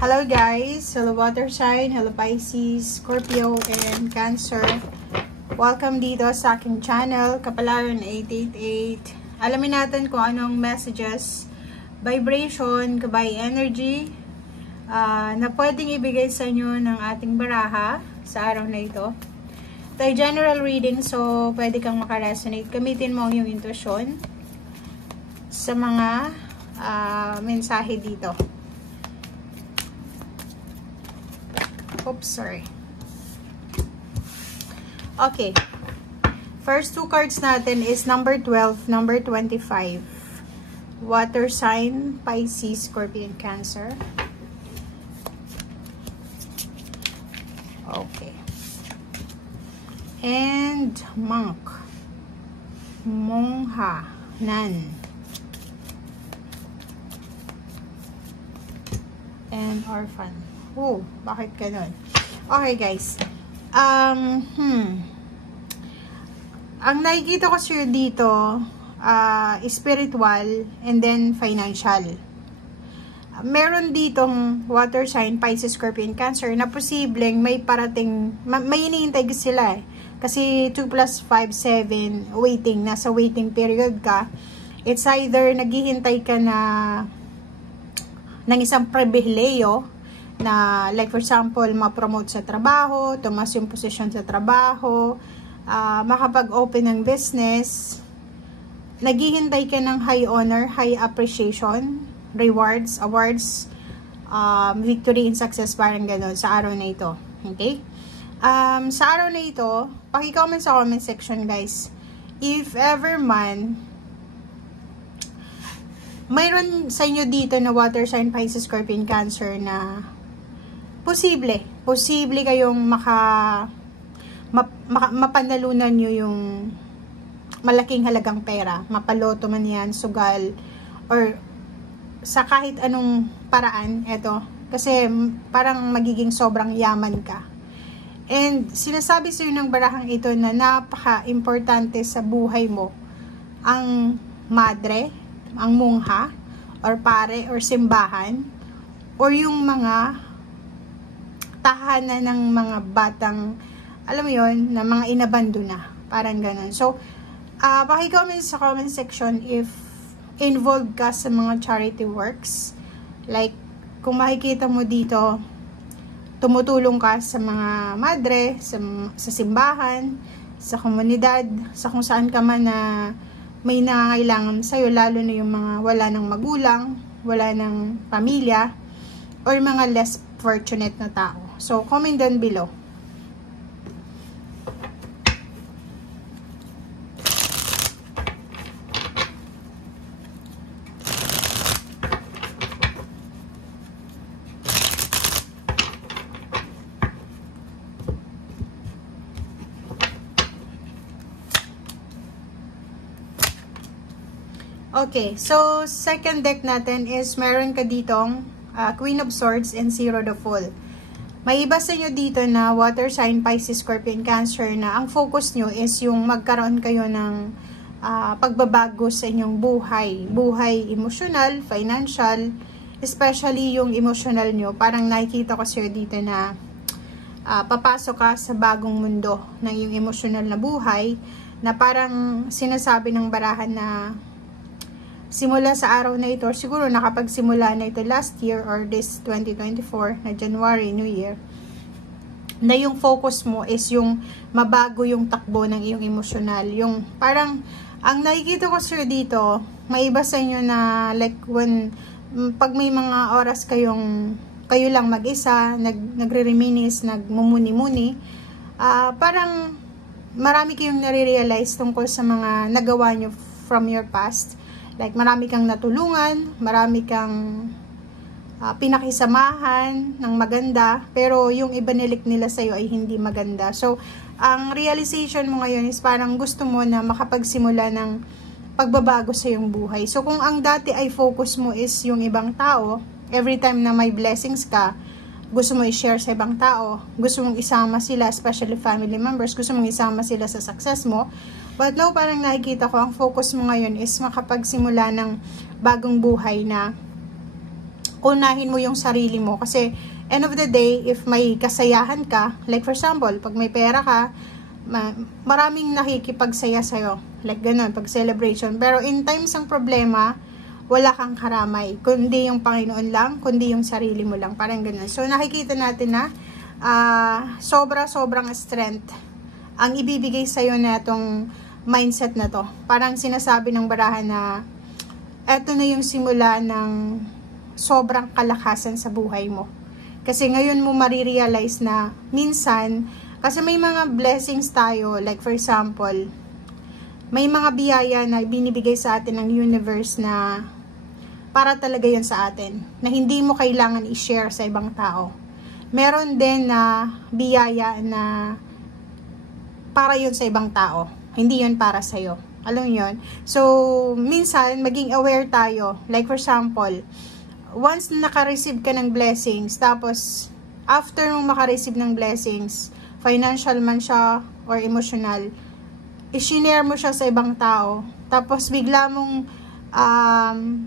Hello guys, hello water sign, hello Pisces, Scorpio, and Cancer. Welcome dito sa aking channel, Kapalaran 888. Alamin natin kung anong messages, vibration, kabay energy na pwedeng ibigay sa inyo ng ating baraha sa araw na ito. Ito ay general reading, so pwede kang makaresonate. Gamitin mo yung intuition sa mga mensahe dito. Oops, sorry. Okay. First two cards natin is number 12, number 25. Water sign, Pisces, Scorpio, and Cancer. Okay. And monk. Mongha. Nun. And orphan. Oh, bakit ganun? Okay, guys. Ang nakikita ko sir dito, spiritual and then financial. Meron ditong water sign, Pisces, Scorpio, and Cancer na posibleng may parating, may hinihintay sila eh. Kasi 2 plus 5, 7, waiting, nasa waiting period ka. It's either naghihintay ka na ng isang pribileyo, na like for example, ma-promote sa trabaho, tumas yung posisyon sa trabaho, makapag-open ng business, naghihintay ka ng high honor, high appreciation, rewards, awards, victory and success, parang gano'n sa araw na ito. Okay? Sa araw na ito, paki-comment sa comment section guys, if ever man mayroon sa inyo dito na water sign, Pisces, Scorpio, and Cancer na posible kayong mapanalunan nyo yung malaking halagang pera, mapaloto man yan, sugal, or sa kahit anong paraan, eto, kasi parang magiging sobrang yaman ka. And sinasabi sa'yo ng barahang ito na napaka-importante sa buhay mo ang madre, ang mungha, or pare, or simbahan, or yung mga tahanan ng mga batang, alam mo yon, na mga inabando na, parang ganun. So, paki-comment sa comment section if involved ka sa mga charity works. Like, kung makikita mo dito, tumutulong ka sa mga madre, sa simbahan, sa komunidad, sa kung saan ka man na may nangangailangan sa'yo, lalo na yung mga wala ng magulang, wala ng pamilya, or mga less fortunate na tao. So, comment down below. Okay, so second deck natin is meron ka ditong Queen of Swords and Zero the Fool. May iba sa inyo dito na water sign, Pisces, Scorpio, and Cancer na ang focus nyo is yung magkaroon kayo ng pagbabago sa inyong buhay. Buhay emotional, financial, especially yung emotional nyo. Parang nakikita ko sir dito na papasok ka sa bagong mundo ng iyong emotional na buhay na parang sinasabi ng barahan na simula sa araw na ito, siguro nakapagsimula na ito last year or this 2024 na January, New Year, na yung focus mo is yung mabago yung takbo ng iyong emosyonal. Yung parang, ang nakikita ko sir dito, may iba sa inyo na like when, pag may mga oras kayo lang mag-isa, nagre-reminis, nagmumuni-muni, parang marami kayong nare-realize tungkol sa mga nagawa nyo from your past. Like, marami kang natulungan, marami kang pinakisamahan ng maganda, pero yung ibanilik nila sa'yo ay hindi maganda. So, ang realization mo ngayon is parang gusto mo na makapagsimula ng pagbabago sa iyong buhay. So, kung ang dati ay focus mo is yung ibang tao, every time na may blessings ka, gusto mo i-share sa ibang tao, gusto mong isama sila, especially family members, gusto mong isama sila sa success mo. But no, parang nakikita ko, ang focus mo ngayon is makapagsimula ng bagong buhay na unahin mo yung sarili mo. Kasi, end of the day, if may kasayahan ka, like for example, pag may pera ka, maraming nakikipagsaya sa'yo. Like ganun, pag celebration. Pero in times ng problema, wala kang karamay. Kundi yung Panginoon lang, kundi yung sarili mo lang. Parang ganun. So, nakikita natin na sobrang strength ang ibibigay sa'yo na itong mindset na to. Parang sinasabi ng barahan na eto na yung simula ng sobrang kalakasan sa buhay mo. Kasi ngayon mo marirealize na minsan, kasi may mga blessings tayo, like for example, may mga biyaya na binibigay sa atin ng universe na para talaga yun sa atin, na hindi mo kailangan i-share sa ibang tao. Meron din na biyaya na para yun sa ibang tao, hindi yun para sa'yo. Alam mo yun? So, minsan, maging aware tayo. Like for example, once na naka-receive ka ng blessings, tapos, after mong maka-receive ng blessings, financial man siya, or emotional, i-share mo siya sa ibang tao, tapos bigla mong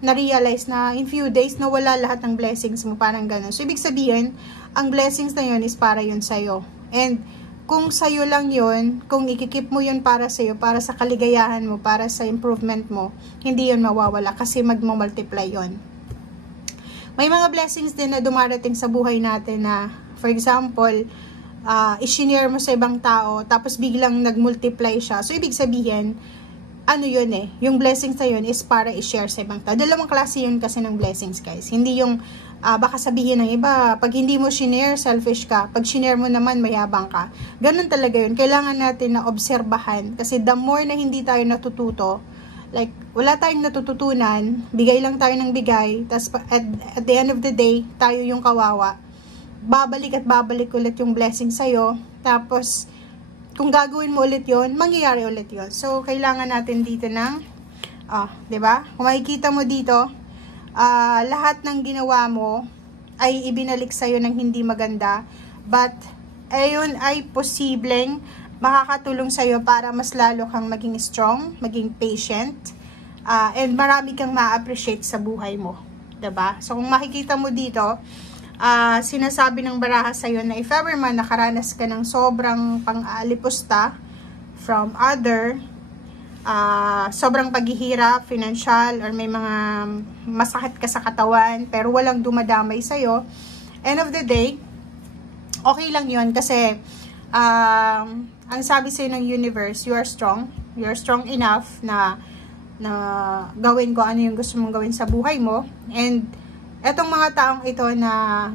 na-realize na in few days, nawala lahat ng blessings mo, parang gano'n. So, ibig sabihin, ang blessings na yun is para yun sa'yo. And, kung sa'yo lang yun, kung ikikip mo yun para sa'yo, para sa kaligayahan mo, para sa improvement mo, hindi yun mawawala kasi magmumultiply yun. May mga blessings din na dumarating sa buhay natin na, for example, i-share mo sa ibang tao, tapos biglang nag-multiply siya. So, ibig sabihin, ano yun yung blessings na yun is para i-share sa ibang tao. Dalawang klase yun kasi ng blessings, guys. Hindi yung, baka sabihin ng iba, pag hindi mo shinare, selfish ka. Pag shinare mo naman, mayabang ka. Ganun talaga yun. Kailangan natin na obserbahan. Kasi the more na hindi tayo natututo, like, wala tayong natututunan, bigay lang tayo ng bigay, tapos at the end of the day, tayo yung kawawa. Babalik at babalik ulit yung blessing sa'yo. Tapos, kung gagawin mo ulit yon, mangyayari ulit yon. So, kailangan natin dito ng, diba? Kung makikita mo dito, lahat ng ginawa mo ay ibinalik sa'yo ng hindi maganda. But, ayun ay posibleng makakatulong sa'yo para mas lalo kang maging strong, maging patient, and marami kang ma-appreciate sa buhay mo. Diba? So, kung makikita mo dito, sinasabi ng baraha sa'yo na if ever man nakaranas ka ng sobrang pang-alipusta from other, sobrang paghihirap, financial, or may mga masakit ka sa katawan, pero walang dumadamay sa'yo, end of the day, okay lang yun kasi ang sabi sa'yo ng universe, you are strong enough na gawin ko ano yung gusto mong gawin sa buhay mo, and etong mga taong ito na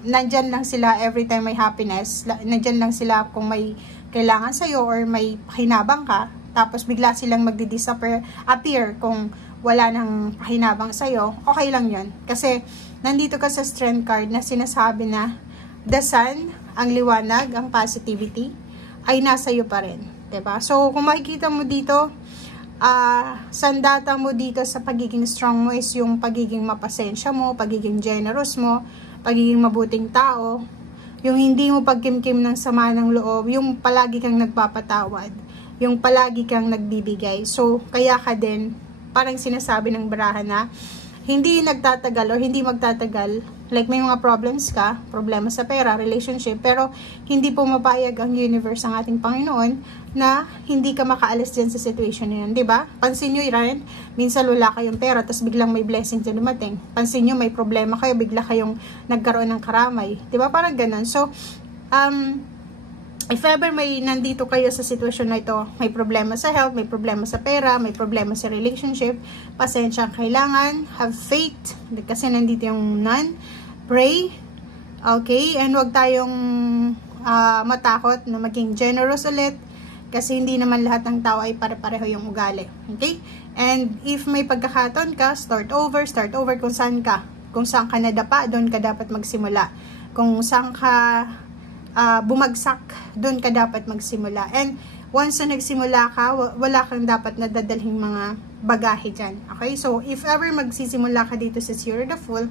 nandyan lang sila every time may happiness, nandyan lang sila kung may kailangan sa'yo or may pakinabang ka, tapos bigla silang magdi-disappear kung wala nang pakinabang sa'yo, okay lang yun. Kasi nandito ka sa strength card na sinasabi na the sun, ang liwanag, ang positivity, ay nasa iyo pa rin. Diba? So, kung makikita mo dito, sandata mo dito sa pagiging strong mo is yung pagiging mapasensya mo, pagiging generous mo, pagiging mabuting tao, yung hindi mo pagkimkim ng sama ng loob, yung palagi kang nagpapatawad, yung palagi kang nagbibigay. So, kaya ka din, parang sinasabi ng baraha na, hindi nagtatagal or hindi magtatagal, like may mga problems ka, problema sa pera, relationship, pero hindi pumapayag ang universe, ang ating Panginoon, na hindi ka makaalis dyan sa situation na yan, diba? Pansin nyo, Ryan, minsan wala kayong pera, tapos biglang may blessing na dumating. Pansin nyo, may problema kayo, bigla kayong nagkaroon ng karamay. Diba? Parang ganun. So, if ever may nandito kayo sa sitwasyon na ito, may problema sa health, may problema sa pera, may problema sa relationship, pasensya kailangan, have faith, kasi nandito yung nun, pray, okay, and wag tayong matakot na maging generous ulit, kasi hindi naman lahat ng tao ay pare-pareho yung ugali, okay, and if may pagkakataon ka, start over kung saan ka nadapa, doon ka dapat magsimula, kung saan ka bumagsak, doon ka dapat magsimula. And once na nagsimula ka, wala kang dapat nadadalhing mga bagahe dyan. Okay? So, if ever magsisimula ka dito sa Zero the Fool,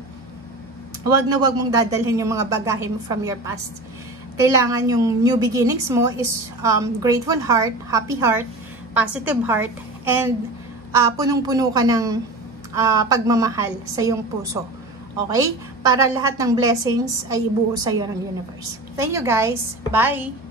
wag mong dadalhin yung mga bagahe mo from your past. Kailangan yung new beginnings mo is grateful heart, happy heart, positive heart, and punong-puno ka ng pagmamahal sa iyong puso. Okay? Para lahat ng blessings ay ibuo sa iyo ng universe. Thank you guys. Bye!